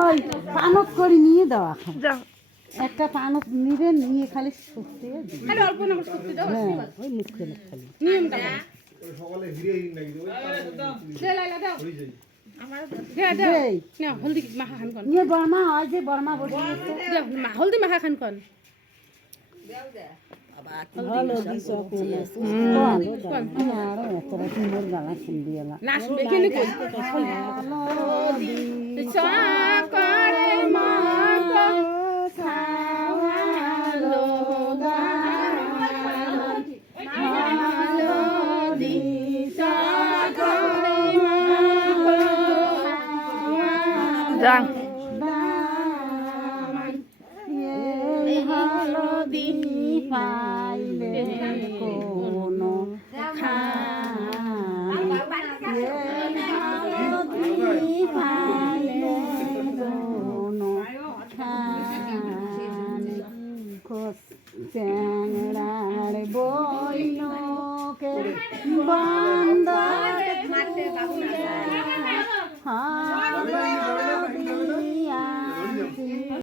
ওই পানক করে নিয়ে দেওয়া একটা পানক নিবেন নিয়ে খালি সত্যি অল্প না সত্যি দাও ওই মুখে খালি নিয়মটা সকালে হিরে নাকি দে লাইলা দাও আমার দে দে না হলদি মাখা খান কোন নিয়ে বর্মা হয় যে বর্মা বসে দে হলদি মাখা খান কোন দাও দে হলো দিছো কোন আর তোরা সুন্দর গালা শুনবি না নাচ বেখিনি কই করে মত ছাওয়ালো গালো দিছো করে যান হলদি পাইলে কোনো হলদি পাইলে কোনো চ্যাংড়ার বইনকে বন্ধ